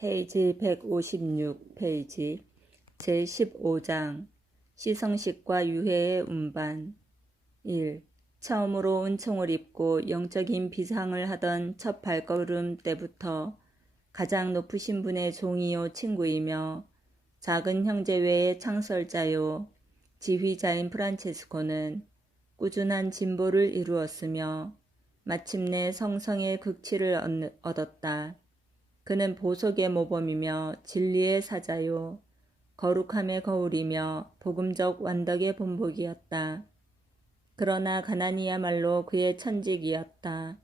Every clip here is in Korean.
페이지 156 페이지 제15장 시성식과 유해의 운반 1. 처음으로 은총을 입고 영적인 비상을 하던 첫 발걸음 때부터 가장 높으신 분의 종이요 친구이며 작은 형제 외의 창설자요 지휘자인 프란체스코는 꾸준한 진보를 이루었으며 마침내 성성의 극치를 얻었다. 그는 보석의 모범이며 진리의 사자요 거룩함의 거울이며 복음적 완덕의 본보기였다. 그러나 가난이야말로 그의 천직이었다.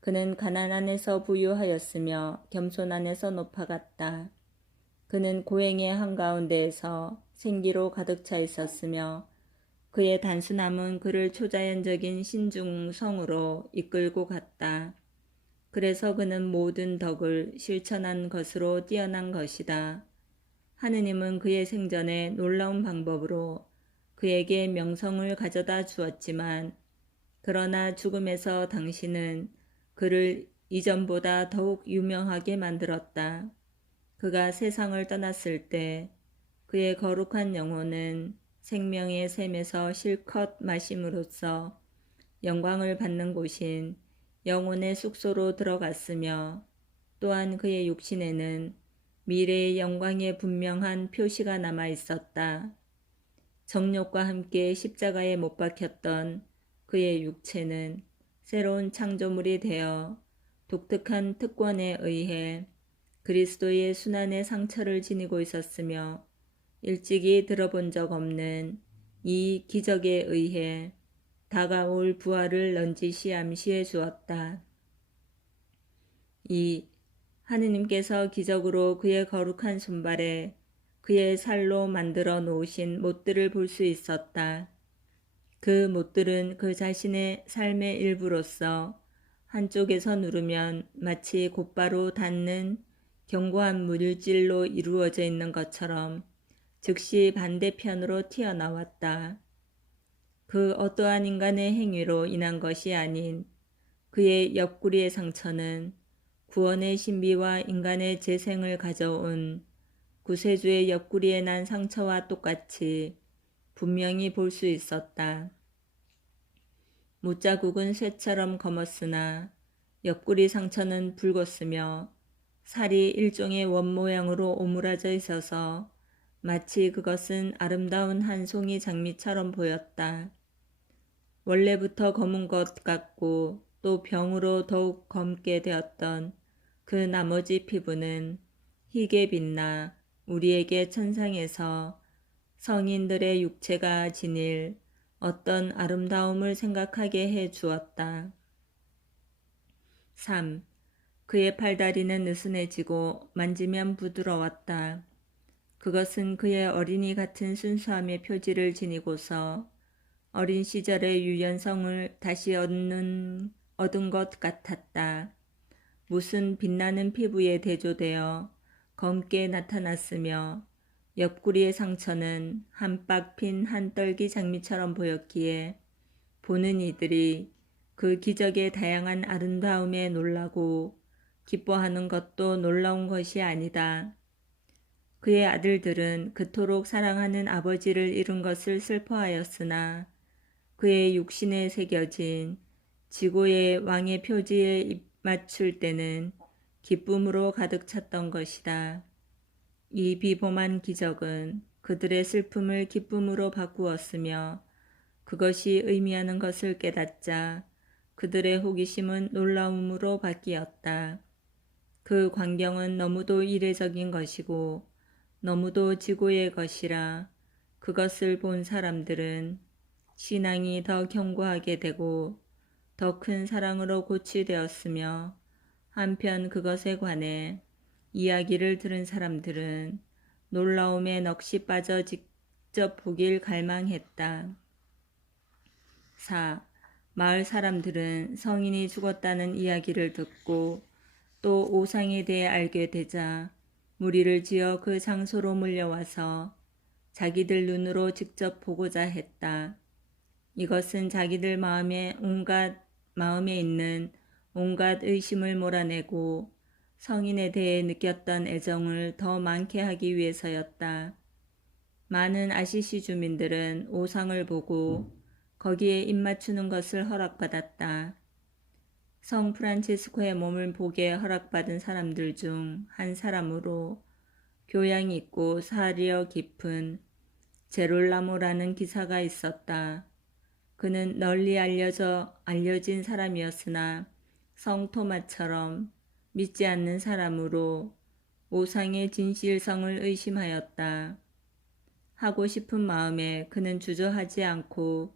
그는 가난 안에서 부유하였으며 겸손 안에서 높아갔다. 그는 고행의 한가운데에서 생기로 가득 차 있었으며 그의 단순함은 그를 초자연적인 신중성으로 이끌고 갔다. 그래서 그는 모든 덕을 실천한 것으로 뛰어난 것이다. 하느님은 그의 생전에 놀라운 방법으로 그에게 명성을 가져다 주었지만 그러나 죽음에서 당신은 그를 이전보다 더욱 유명하게 만들었다. 그가 세상을 떠났을 때 그의 거룩한 영혼은 생명의 샘에서 실컷 마심으로써 영광을 받는 곳인 영혼의 숙소로 들어갔으며 또한 그의 육신에는 미래의 영광의 분명한 표시가 남아 있었다. 정욕과 함께 십자가에 못 박혔던 그의 육체는 새로운 창조물이 되어 독특한 특권에 의해 그리스도의 순환의 상처를 지니고 있었으며 일찍이 들어본 적 없는 이 기적에 의해 다가올 부활을 넌지시 암시해 주었다. 2. 하느님께서 기적으로 그의 거룩한 손발에 그의 살로 만들어 놓으신 못들을 볼 수 있었다. 그 못들은 그 자신의 삶의 일부로서 한쪽에서 누르면 마치 곧바로 닿는 견고한 물질로 이루어져 있는 것처럼 즉시 반대편으로 튀어나왔다. 그 어떠한 인간의 행위로 인한 것이 아닌 그의 옆구리의 상처는 구원의 신비와 인간의 재생을 가져온 구세주의 옆구리에 난 상처와 똑같이 분명히 볼 수 있었다. 못자국은 쇠처럼 검었으나 옆구리 상처는 붉었으며 살이 일종의 원 모양으로 오므라져 있어서 마치 그것은 아름다운 한 송이 장미처럼 보였다. 원래부터 검은 것 같고 또 병으로 더욱 검게 되었던 그 나머지 피부는 희게 빛나 우리에게 천상에서 성인들의 육체가 지닐 어떤 아름다움을 생각하게 해 주었다. 3. 그의 팔다리는 느슨해지고 만지면 부드러웠다. 그것은 그의 어린이 같은 순수함의 표지를 지니고서 어린 시절의 유연성을 다시 얻은 것 같았다. 무슨 빛나는 피부에 대조되어 검게 나타났으며 옆구리의 상처는 한빡 핀 한떨기 장미처럼 보였기에 보는 이들이 그 기적의 다양한 아름다움에 놀라고 기뻐하는 것도 놀라운 것이 아니다. 그의 아들들은 그토록 사랑하는 아버지를 잃은 것을 슬퍼하였으나 그의 육신에 새겨진 지고의 왕의 표지에 입맞출 때는 기쁨으로 가득 찼던 것이다. 이 비범한 기적은 그들의 슬픔을 기쁨으로 바꾸었으며 그것이 의미하는 것을 깨닫자 그들의 호기심은 놀라움으로 바뀌었다. 그 광경은 너무도 이례적인 것이고 너무도 지고의 것이라 그것을 본 사람들은 신앙이 더 견고하게 되고 더 큰 사랑으로 고취되었으며 한편 그것에 관해 이야기를 들은 사람들은 놀라움에 넋이 빠져 직접 보길 갈망했다. 4. 마을 사람들은 성인이 죽었다는 이야기를 듣고 또 오상에 대해 알게 되자 무리를 지어 그 장소로 몰려와서 자기들 눈으로 직접 보고자 했다. 이것은 자기들 마음에 있는 온갖 의심을 몰아내고 성인에 대해 느꼈던 애정을 더 많게 하기 위해서였다. 많은 아시시 주민들은 오상을 보고 거기에 입맞추는 것을 허락받았다. 성 프란치스코의 몸을 보게 허락받은 사람들 중 한 사람으로 교양이 있고 사려 깊은 제롤라모라는 기사가 있었다. 그는 널리 알려진 사람이었으나 성 토마처럼 믿지 않는 사람으로 오상의 진실성을 의심하였다. 하고 싶은 마음에 그는 주저하지 않고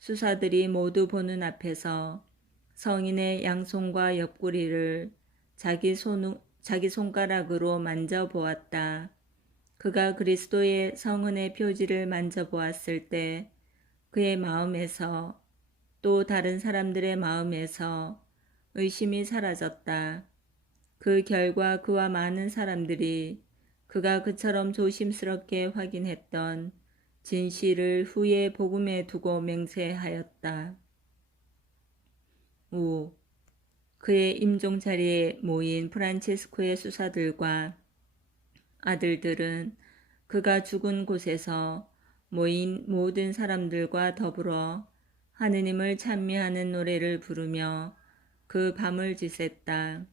수사들이 모두 보는 앞에서 성인의 양손과 옆구리를 자기 손가락으로 만져보았다. 그가 그리스도의 성은의 표지를 만져보았을 때 그의 마음에서 또 다른 사람들의 마음에서 의심이 사라졌다. 그 결과 그와 많은 사람들이 그가 그처럼 조심스럽게 확인했던 진실을 후에 복음에 두고 맹세하였다. 5. 그의 임종 자리에 모인 프란치스코의 수사들과 아들들은 그가 죽은 곳에서 모인 모든 사람들과 더불어 하느님을 찬미하는 노래를 부르며 그 밤을 지샜다.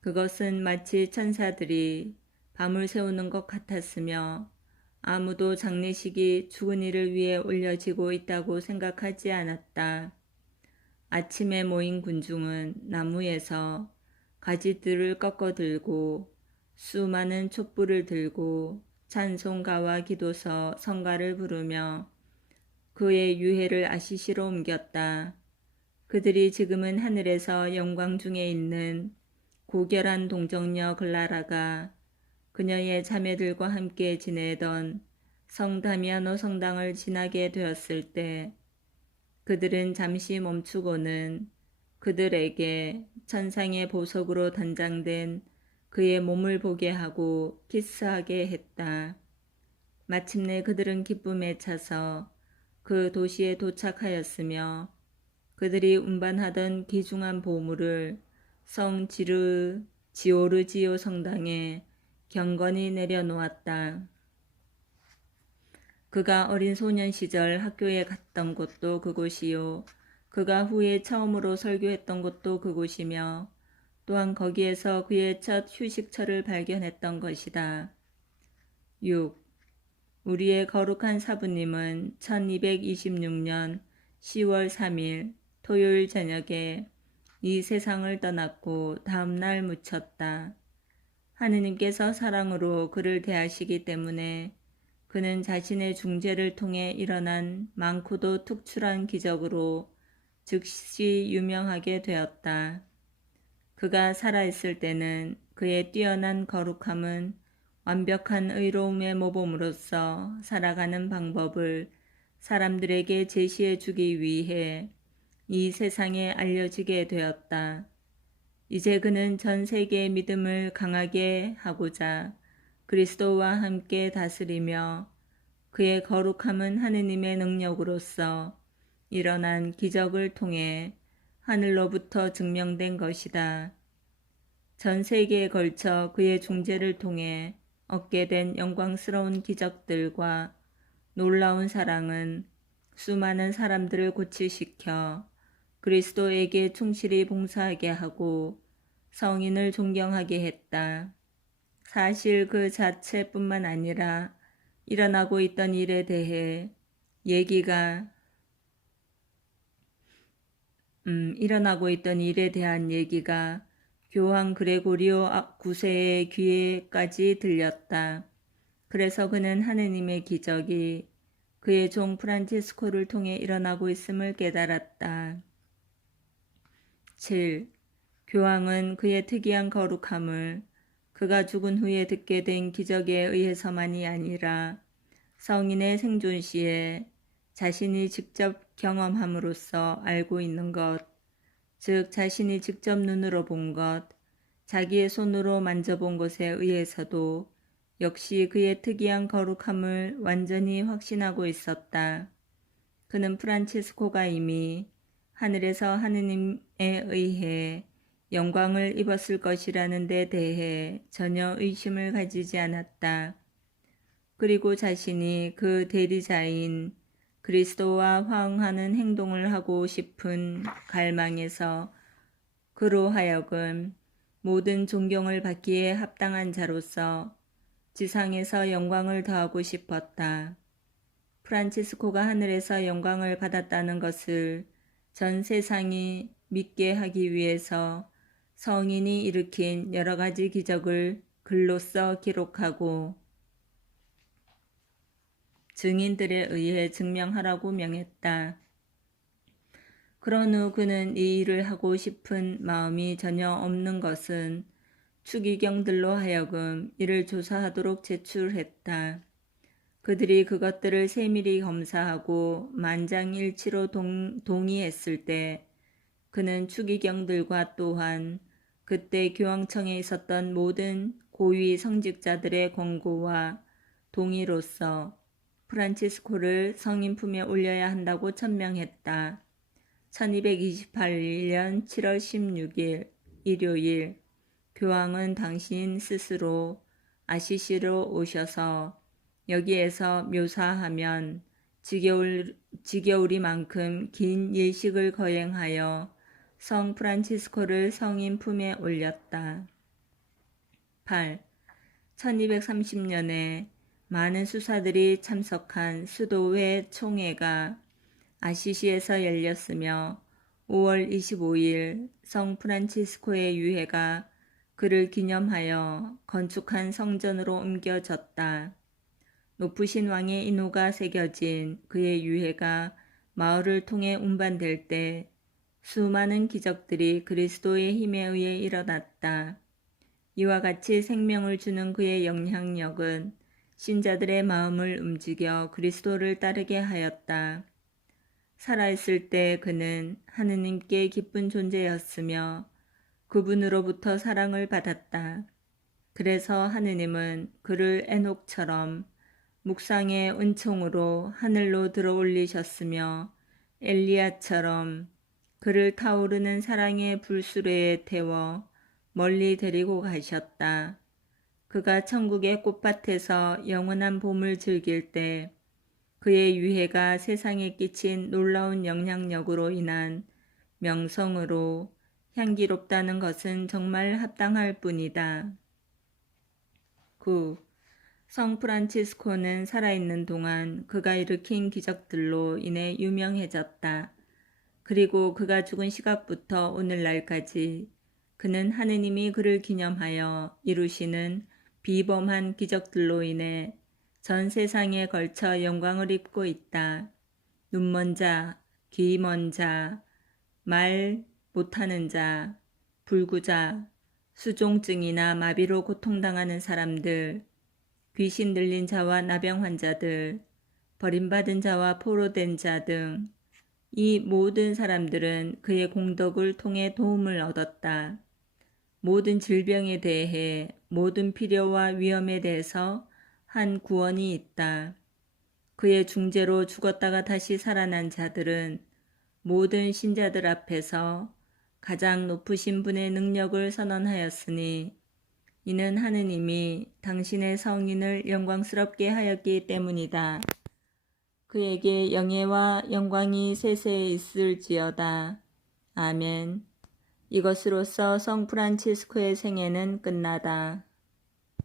그것은 마치 천사들이 밤을 새우는 것 같았으며 아무도 장례식이 죽은 이를 위해 올려지고 있다고 생각하지 않았다. 아침에 모인 군중은 나무에서 가지들을 꺾어 들고 수많은 촛불을 들고 찬송가와 기도서 성가를 부르며 그의 유해를 아시시로 옮겼다. 그들이 지금은 하늘에서 영광 중에 있는 고결한 동정녀 글라라가 그녀의 자매들과 함께 지내던 성 다미아노 성당을 지나게 되었을 때 그들은 잠시 멈추고는 그들에게 천상의 보석으로 단장된 그의 몸을 보게 하고 키스하게 했다. 마침내 그들은 기쁨에 차서 그 도시에 도착하였으며 그들이 운반하던 귀중한 보물을 성 지오르지오 성당에 경건히 내려놓았다. 그가 어린 소년 시절 학교에 갔던 곳도 그곳이요. 그가 후에 처음으로 설교했던 곳도 그곳이며 또한 거기에서 그의 첫 휴식처를 발견했던 것이다. 6. 우리의 거룩한 사부님은 1226년 10월 3일 토요일 저녁에 이 세상을 떠났고 다음날 묻혔다. 하느님께서 사랑으로 그를 대하시기 때문에 그는 자신의 중재를 통해 일어난 많고도 특출한 기적으로 즉시 유명하게 되었다. 그가 살아있을 때는 그의 뛰어난 거룩함은 완벽한 의로움의 모범으로서 살아가는 방법을 사람들에게 제시해 주기 위해 이 세상에 알려지게 되었다. 이제 그는 전 세계의 믿음을 강하게 하고자 그리스도와 함께 다스리며 그의 거룩함은 하느님의 능력으로서 일어난 기적을 통해 하늘로부터 증명된 것이다. 전 세계에 걸쳐 그의 중재를 통해 얻게 된 영광스러운 기적들과 놀라운 사랑은 수많은 사람들을 고치시켜 그리스도에게 충실히 봉사하게 하고 성인을 존경하게 했다. 사실 그 자체뿐만 아니라 일어나고 있던 일에 대해 일어나고 있던 일에 대한 얘기가 교황 그레고리오 9세의 귀에까지 들렸다. 그래서 그는 하느님의 기적이 그의 종 프란치스코를 통해 일어나고 있음을 깨달았다. 7. 교황은 그의 특이한 거룩함을 그가 죽은 후에 듣게 된 기적에 의해서만이 아니라 성인의 생존 시에 자신이 직접 경험함으로써 알고 있는 것, 즉 자신이 직접 눈으로 본 것, 자기의 손으로 만져본 것에 의해서도 역시 그의 특이한 거룩함을 완전히 확신하고 있었다. 그는 프란치스코가 이미 하늘에서 하느님에 의해 영광을 입었을 것이라는 데 대해 전혀 의심을 가지지 않았다. 그리고 자신이 그 대리자인 그리스도와 화응하는 행동을 하고 싶은 갈망에서 그로 하여금 모든 존경을 받기에 합당한 자로서 지상에서 영광을 더하고 싶었다. 프란치스코가 하늘에서 영광을 받았다는 것을 전 세상이 믿게 하기 위해서 성인이 일으킨 여러 가지 기적을 글로써 기록하고 증인들에 의해 증명하라고 명했다. 그런 후 그는 이 일을 하고 싶은 마음이 전혀 없는 것은 추기경들로 하여금 이를 조사하도록 제출했다. 그들이 그것들을 세밀히 검사하고 만장일치로 동의했을 때 그는 추기경들과 또한 그때 교황청에 있었던 모든 고위 성직자들의 권고와 동의로서 프란치스코를 성인 품에 올려야 한다고 천명했다. 1228년 7월 16일 일요일 교황은 당신 스스로 아시시로 오셔서 여기에서 묘사하면 지겨우리만큼 긴 예식을 거행하여 성 프란치스코를 성인 품에 올렸다. 8. 1230년에 많은 수사들이 참석한 수도회 총회가 아시시에서 열렸으며 5월 25일 성 프란치스코의 유해가 그를 기념하여 건축한 성전으로 옮겨졌다. 높으신 왕의 인호가 새겨진 그의 유해가 마을을 통해 운반될 때 수많은 기적들이 그리스도의 힘에 의해 일어났다. 이와 같이 생명을 주는 그의 영향력은 신자들의 마음을 움직여 그리스도를 따르게 하였다. 살아있을 때 그는 하느님께 기쁜 존재였으며 그분으로부터 사랑을 받았다. 그래서 하느님은 그를 에녹처럼 묵상의 은총으로 하늘로 들어올리셨으며 엘리야처럼 그를 타오르는 사랑의 불수레에 태워 멀리 데리고 가셨다. 그가 천국의 꽃밭에서 영원한 봄을 즐길 때 그의 유해가 세상에 끼친 놀라운 영향력으로 인한 명성으로 향기롭다는 것은 정말 합당할 뿐이다. 9. 성 프란치스코는 살아있는 동안 그가 일으킨 기적들로 인해 유명해졌다. 그리고 그가 죽은 시각부터 오늘날까지 그는 하느님이 그를 기념하여 이루시는 비범한 기적들로 인해 전 세상에 걸쳐 영광을 입고 있다. 눈먼 자, 귀 먼 자, 말 못하는 자, 불구자, 수종증이나 마비로 고통당하는 사람들, 귀신 들린 자와 나병 환자들, 버림받은 자와 포로된 자 등 이 모든 사람들은 그의 공덕을 통해 도움을 얻었다. 모든 질병에 대해 모든 필요와 위험에 대해서 한 구원이 있다. 그의 중재로 죽었다가 다시 살아난 자들은 모든 신자들 앞에서 가장 높으신 분의 능력을 선언하였으니 이는 하느님이 당신의 성인을 영광스럽게 하였기 때문이다. 그에게 영예와 영광이 세세에 있을지어다. 아멘. 이것으로써 성 프란치스코의 생애는 끝나다.